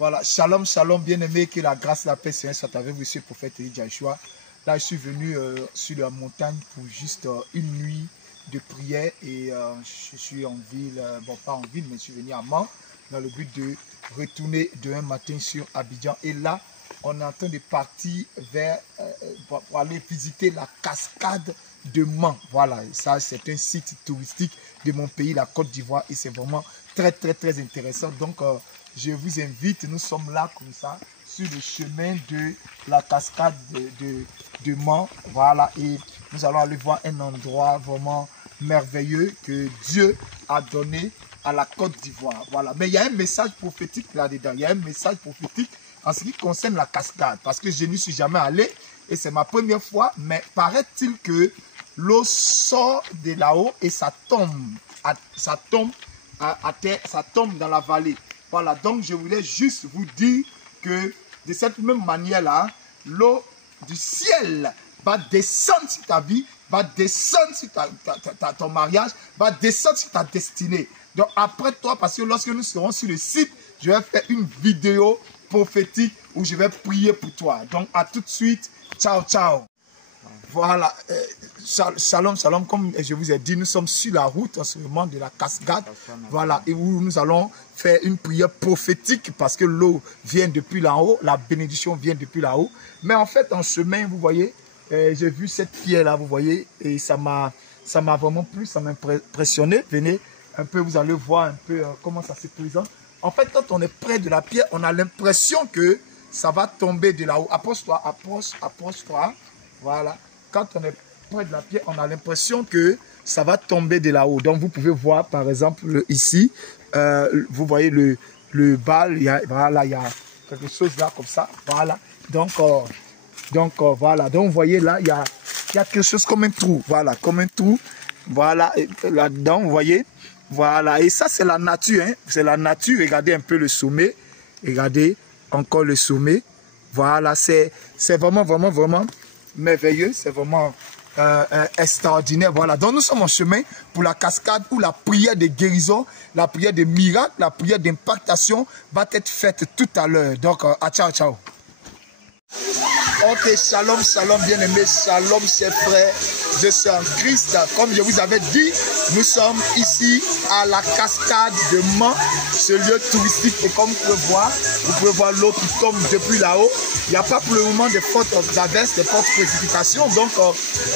Voilà, shalom, shalom, bien-aimé, que la grâce, la paix, Seigneur soit avec vous, monsieur le prophète Eli Joshua. Là, je suis venu sur la montagne pour juste une nuit de prière et je suis en ville, bon pas en ville, mais je suis venu à Mans dans le but de retourner demain matin sur Abidjan. Et là, on est en train de partir vers, pour aller visiter la cascade de Mans. Voilà, ça c'est un site touristique de mon pays, la Côte d'Ivoire, et c'est vraiment très intéressant. Donc, je vous invite, nous sommes là comme ça, sur le chemin de la cascade de Mans. Voilà, et nous allons aller voir un endroit vraiment merveilleux que Dieu a donné à la Côte d'Ivoire. Voilà, mais il y a un message prophétique là-dedans. Il y a un message prophétique en ce qui concerne la cascade, parce que je n'y suis jamais allé et c'est ma première fois, mais paraît-il que l'eau sort de là-haut et ça tombe à terre, ça tombe dans la vallée. Voilà, donc je voulais juste vous dire que de cette même manière-là, l'eau du ciel va descendre sur ta vie, va descendre sur ton mariage, va descendre sur ta destinée. Donc après toi, parce que lorsque nous serons sur le site, je vais faire une vidéo prophétique où je vais prier pour toi. Donc à tout de suite, ciao, ciao. Voilà, shalom, shalom, comme je vous ai dit, nous sommes sur la route en ce moment de la cascade, voilà, et où nous allons faire une prière prophétique parce que l'eau vient depuis là-haut, la bénédiction vient depuis là-haut. Mais en fait, en chemin, vous voyez, j'ai vu cette pierre-là, vous voyez, et ça m'a vraiment plu, ça m'a impressionné. Venez un peu, vous allez voir un peu comment ça se présente. En fait, quand on est près de la pierre, on a l'impression que ça va tomber de là-haut. Approche-toi, approche-toi, voilà. Quand on est près de la pierre, on a l'impression que ça va tomber de là-haut. Donc, vous pouvez voir, par exemple, ici, vous voyez le bal, voilà, il y a quelque chose là, comme ça, voilà. Donc, voilà. Donc, vous voyez là, il y a quelque chose comme un trou, voilà, comme un trou, voilà, là-dedans, vous voyez, voilà. Et ça, c'est la nature, hein, c'est la nature. Regardez un peu le sommet, regardez encore le sommet, voilà, c'est vraiment merveilleux, c'est vraiment extraordinaire. Voilà, donc nous sommes en chemin pour la cascade où la prière de guérison, la prière de miracle, la prière d'impactation va être faite tout à l'heure. Donc, ciao, ciao. Ok, shalom, shalom, bien-aimés, shalom, chers frères, je suis en Christ. Comme je vous avais dit, nous sommes ici à la cascade de Mans, ce lieu touristique. Et comme vous pouvez voir l'eau qui tombe depuis là-haut. Il n'y a pas pour le moment de fortes averses, de fortes précipitations. Donc,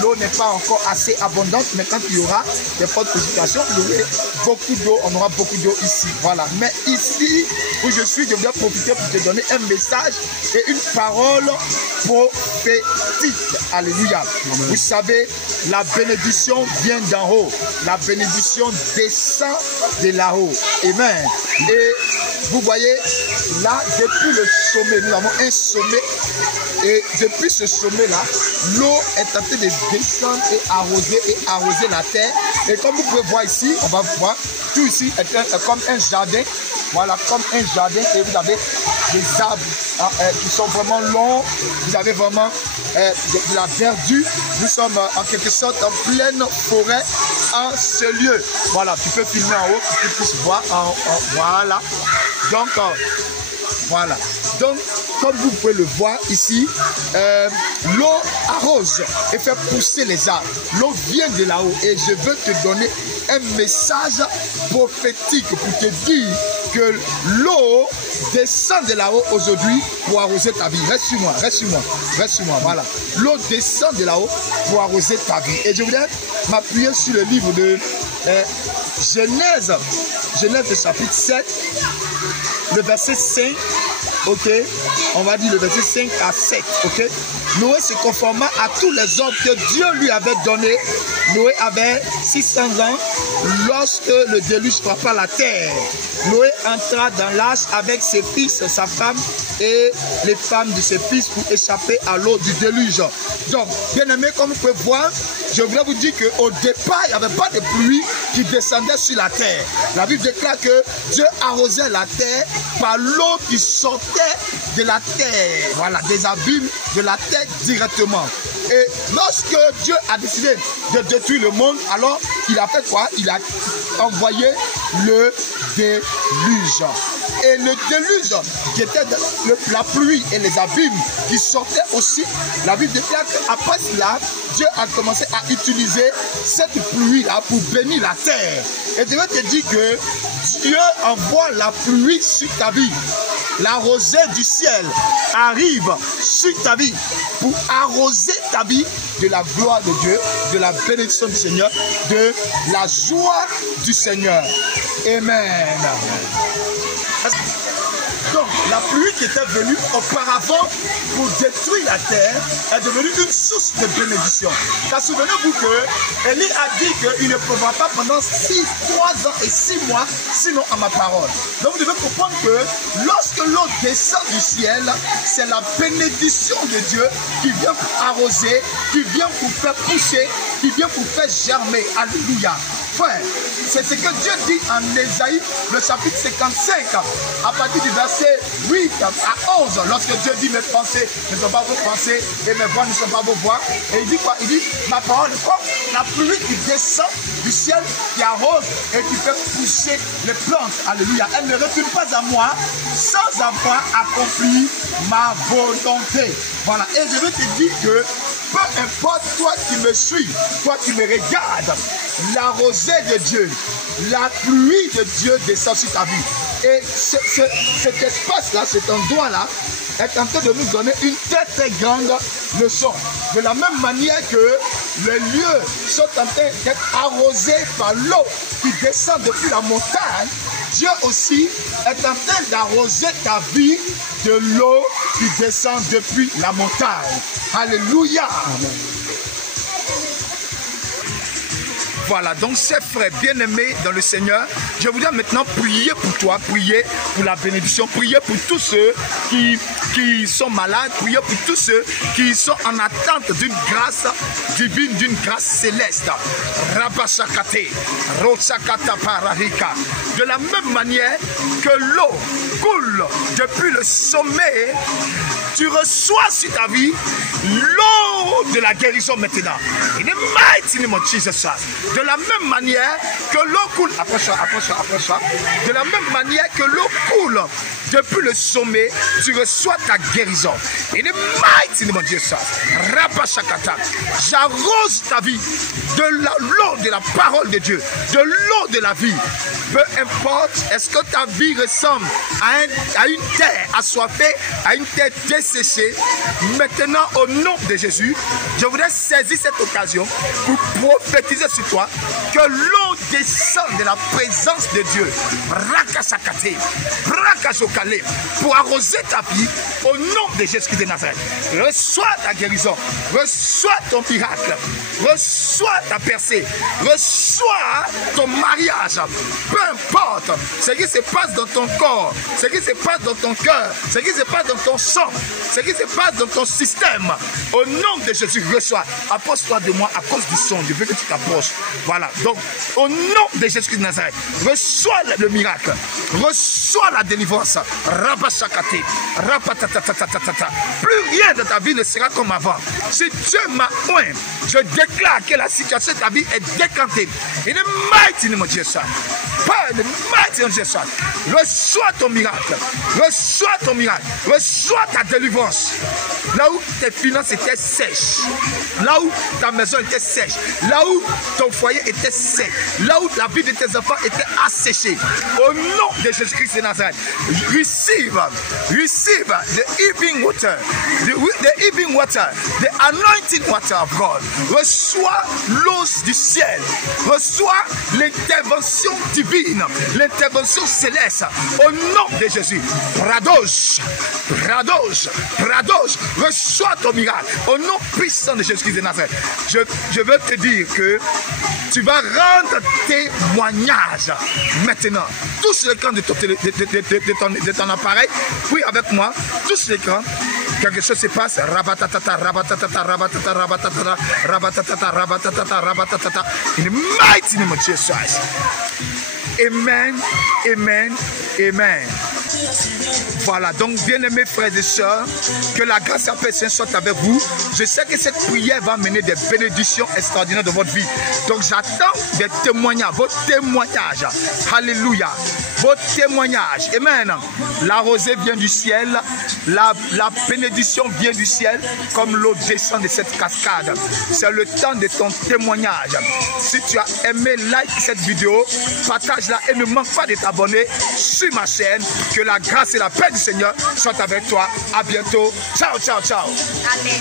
l'eau n'est pas encore assez abondante. Mais quand il y aura des fortes précipitations, il y aura beaucoup d'eau. On aura beaucoup d'eau ici. Voilà. Mais ici où je suis, je voulais profiter pour te donner un message et une parole prophétique. Alléluia. Amen. Vous savez, la bénédiction vient d'en haut. La bénédiction descend de là-haut. Amen. Et vous voyez, là, depuis le sommet, nous avons un sommet. Et depuis ce sommet-là, l'eau est en train de descendre et arroser la terre. Et comme vous pouvez voir ici, on va voir, tout ici est comme un jardin. Voilà, comme un jardin. Et vous avez des arbres qui sont vraiment longs. Vous avez vraiment de la verdure. Nous sommes en quelque sorte en pleine forêt en ce lieu. Voilà, tu peux filmer en haut pour que tu puisses voir. Voilà. Donc, voilà. Donc, comme vous pouvez le voir ici, l'eau arrose et fait pousser les arbres. L'eau vient de là-haut et je veux te donner un message prophétique pour te dire que l'eau descend de là-haut aujourd'hui pour arroser ta vie. Reste sur moi, reste sur moi, reste sur moi. Voilà. L'eau descend de là-haut pour arroser ta vie. Et je voudrais m'appuyer sur le livre de Genèse chapitre 7, le verset 5. Ok, on va dire le verset 5 à 7, ok. Noé se conforma à tous les ordres que Dieu lui avait donnés. Noé avait 600 ans lorsque le déluge frappa la terre. Noé entra dans l'arche avec ses fils, sa femme et les femmes de ses fils pour échapper à l'eau du déluge. Donc, bien aimé, comme vous pouvez voir, je voulais vous dire qu'au départ, il n'y avait pas de pluie qui descendait sur la terre. La Bible déclare que Dieu arrosait la terre par l'eau qui sortait de la terre, voilà, des abîmes de la terre directement. Et lorsque Dieu a décidé de détruire le monde, alors il a fait quoi? Il a envoyé le déluge. Et le déluge, qui était la pluie et les abîmes qui sortaient aussi, la Bible déclare qu'après cela, Dieu a commencé à utiliser cette pluie-là pour bénir la terre. Et je vais te dire que Dieu envoie la pluie sur ta vie. La rosée du ciel arrive sur ta vie pour arroser ta vie de la gloire de Dieu, de la bénédiction du Seigneur, de la joie du Seigneur. Amen. Donc, la pluie qui était venue auparavant pour détruire la terre est devenue une source de bénédiction. Car souvenez-vous que Élie a dit qu'il ne pleuvra pas pendant 3 ans et 6 mois, sinon à ma parole. Donc vous devez comprendre que lorsque l'eau descend du ciel, c'est la bénédiction de Dieu qui vient pour arroser, qui vient pour faire pousser, qui vient pour faire germer. Alléluia. Frère, c'est ce que Dieu dit en Ésaïe, le chapitre 55, à partir du verset 8 à 11, lorsque Dieu dit mes pensées ne sont pas vos pensées et mes voix ne sont pas vos voix. Et il dit quoi? Il dit ma parole est comme la pluie qui descend du ciel, qui arrose et qui fait pousser les plantes. Alléluia. Elle ne retourne pas à moi sans avoir accompli ma volonté. Voilà. Et je veux te dire que peu importe toi qui me suis, toi qui me regardes, la rosée de Dieu, la pluie de Dieu descend sur ta vie. Et cet espace-là, cet endroit-là, est en train de nous donner une très très grande leçon. De la même manière que les lieux sont en train d'être arrosés par l'eau qui descend depuis la montagne, Dieu aussi est en train d'arroser ta vie de l'eau qui descend depuis la montagne. Alléluia. Amen. Voilà, donc chers frères bien-aimés dans le Seigneur, je voudrais maintenant prier pour toi, prier pour la bénédiction, prier pour tous ceux qui sont malades, prier pour tous ceux qui sont en attente d'une grâce divine, d'une grâce céleste. Rabashakate, Rotsakata Pararika. De la même manière que l'eau coule depuis le sommet, tu reçois sur ta vie l'eau de la guérison maintenant. In the mighty name of Jesus Christ. De la même manière que l'eau coule, approche-toi. De la même manière que l'eau coule depuis le sommet, tu reçois ta guérison. In the mighty name of Jesus Christ. Rabashakata. J'arrose ta vie de l'eau de la parole de Dieu, de l'eau de la vie. Peu importe, est-ce que ta vie ressemble à une terre assoiffée, à une terre desséchée? Maintenant, au nom de Jésus, je voudrais saisir cette occasion pour prophétiser sur toi que l'eau descend de la présence de Dieu. Rakasakate, Rakasokale, pour arroser ta vie au nom de Jésus-Christ de Nazareth. Reçois ta guérison, reçois ton miracle, reçois ta percée, reçois ton mariage. Peu importe ce qui se passe dans ton corps, ce qui se passe dans ton cœur, ce qui se passe dans ton sang, ce qui se passe dans ton système, au nom de Jésus, reçois. Approche-toi de moi à cause du son. Je veux que tu t'approches. Voilà. Donc, au nom de Jésus de Nazareth, reçois le miracle. Reçois la délivrance. Rabashakate. Rapatatatata. Plus rien de ta vie ne sera comme avant. Si Dieu m'a oint, je déclare que la situation de ta vie est décantée. In the mighty name of Jesus. Par le mighty name of Jesus. Reçois ton miracle. Reçois ton miracle. Reçois ta délivrance. Là où tes finances étaient sèches, là où ta maison était sèche, là où ton foyer était sec, là où la vie de tes enfants était asséchée, au nom de Jésus-Christ de Nazareth, receive the evening water, the evening water, the anointing water of God. Reçois l'eau du ciel, reçois l'intervention divine, l'intervention céleste, au nom de Jésus. Radosh, Radosh, Radosh. Reçois ton miracle au nom puissant de Jésus-Christ de Nazareth. Je veux te dire que tu vas rendre témoignage maintenant. Touche l'écran de ton appareil. Puis avec moi, touche l'écran. Quelque chose se passe. Rabatatata, rabatatata, rabatata, rabatata, rabatatata, rabatatata, rabatatata. In the mighty name of Jesus Christ. Amen, amen, amen. Voilà, donc bien-aimés frères et sœurs, que la grâce et la paix soit avec vous. Je sais que cette prière va mener des bénédictions extraordinaires dans votre vie. Donc j'attends des témoignages, vos témoignages. Alléluia. Vos témoignages. Amen. La rosée vient du ciel, la bénédiction vient du ciel, comme l'eau descend de cette cascade. C'est le temps de ton témoignage. Si tu as aimé, like cette vidéo, partage-la et ne manque pas de t'abonner sur ma chaîne. Que la grâce et la paix du Seigneur soient avec toi. À bientôt. Ciao, ciao, ciao. Amen.